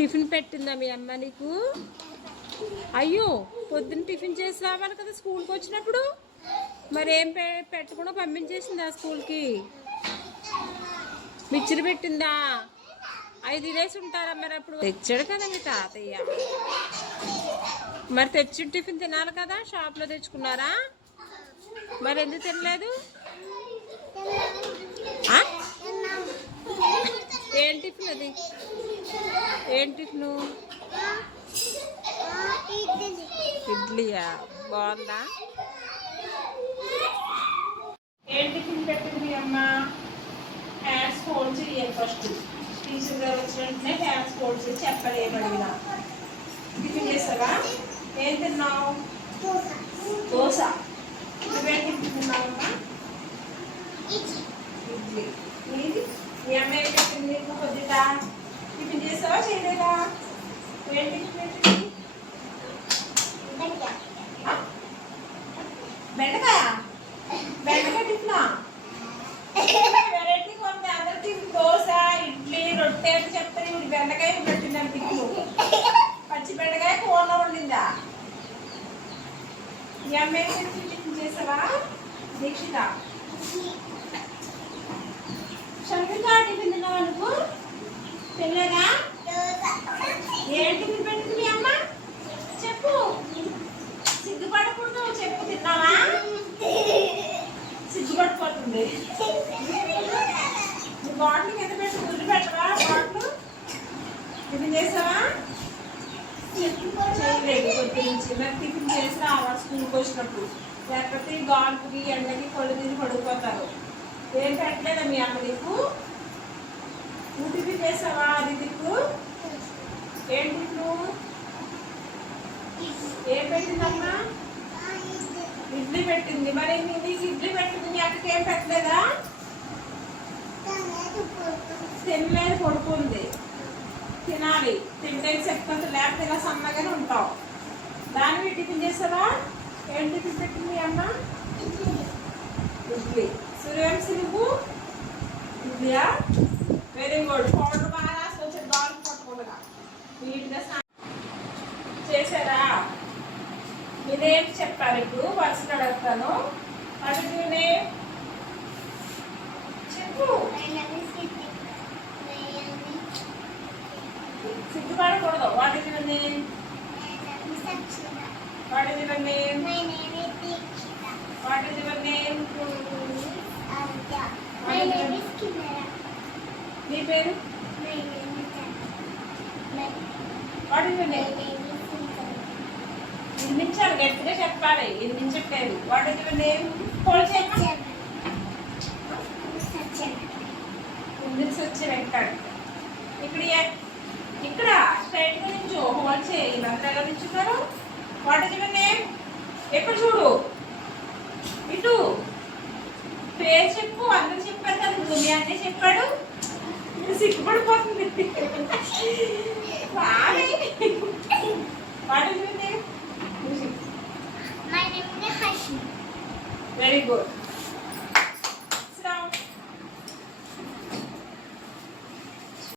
Tiffin పెట్టిందా మీ అమ్మ నీకు? అయ్యో, పొద్దున్న టిఫిన్ చేసి రావాలి కదా స్కూల్కి వచ్చినప్పుడు. మరేం పెట్టకుండా పంపించేసిందా స్కూల్కి? మిక్చర్ పెట్టిందా? 5 తినేసి ఉంటారా మరి? అప్పుడు తెచ్చాడు కదా మీ తాతయ్య. మరి తెచ్చిన టిఫిన్ తినాలి కదా, షాప్లో తెచ్చుకున్నారా? మరి ఎందుకు తినలేదు? ఏం టిఫిన్ అది? ఏం టిఫిను? ఇడ్లీయా? బాగుందా? ఏం టిఫిన్ పెట్టింది అమ్మ? హ్యాండ్స్ ఫోల్డ్ చేయాలి ఫస్ట్. టీచర్ గారు వచ్చిన వెంటనే హ్యాండ్స్ ఫోల్డ్ చేసి చెప్పాలి ఏం అడిగినా. టిఫిన్ చేస్తావా? ఏం తిన్నావు? దోశ. నువ్వేం టిఫిన్ తిన్నావమ్మా? ఇడ్లీ. నీది? మీ అమ్మ ఏం పెట్టింది నీకు పొద్దుట? టిఫిన్ చేస్తావా చేయలేదా? ఏం టిఫిన్ పెట్టింది? బెండకాయ. బెండకాయ టిఫినా? వెరైటీ కొంత అందరికి దోశ, ఇడ్లీ, రొట్టె అని చెప్తాను. ఇప్పుడు బెండకాయ పెట్టిందని టిఫిన్. పచ్చి బెండకాయ కూరలో వండిందా? మీ అమ్మ ఏం టిఫిన్ చేసావా? దీక్షిత. షంకిత టిఫిన్ తిన్నావా నువ్వు? తినలేదా? ఏం టిఫిన్ పెట్టింది మీ అమ్మ? చెప్పు, సిగ్గుపడకూడదు. చెప్పు, తిన్నావా? సిగ్గుపడిపోతుంది. బాటిల్ కింద పెట్టి గుడ్లు పెట్టవా? బాటిల్ టిఫిన్ చేసావా? చేయలేదు కొద్ది నుంచి. మరి టిఫిన్ చేసి రావాలి స్కూల్కి వచ్చినప్పుడు. లేకపోతే గాలికి ఎండకి కళ్ళు తిరిగి పడిపోతారు. ఏం పెట్టలేదా మీ అమ్మ నీకు? నువ్వు టిఫిన్ చేసావా? అది నీకు ఏం టిఫిన్? ఏం పెట్టిందమ్మా? ఇడ్లీ పెట్టింది. మరి నీకు ఇడ్లీ పెట్టింది, మీ అక్కకి ఏం పెట్టలేదా? తినలేదు, పడుకుంది. తినాలి. తింటే చెప్పుకుంటే లేకపోతే ఇలా సన్నగానే ఉంటావు. దాన్ని టిఫిన్ చేసావా? ఏం టిఫిన్ పెట్టింది అమ్మ? ఇడ్లీ. సూర్యవంశీ నువ్వు? ఇడ్లీయా? Very good. పౌడర్ బాగా రాసి వచ్చి బాగా పట్టుకోగా నీట్గా చేశారా? ఇదేం చెప్పారు? ఇప్పుడు వరుసగా అడుగుతాను. అడుగునే చెప్పు. సిగ్గుపడకూడదు. What is your name? What is your name? What is your name? నీ పేరు? What is your name? నిమిషాలు గట్టిగా చెప్పాలి. ఎన్ని చెప్పారు? What is your name? Hold చేయమ్మా. వచ్చే వెంకట్. ఇక్కడ స్ట్రైట్ గా నుంచో హోల్డ్ చేయి. ఇదంతా ఎలా నిల్చున్నారు? What is your name? ఎక్కడ చూడు, ఇటు. పేరు చెప్పు. అందరూ చెప్పారు కదా, నువ్వు మీ అన్నీ చెప్పాడు. సిగ్గుపడిపోతుంది. What is your name? Very good.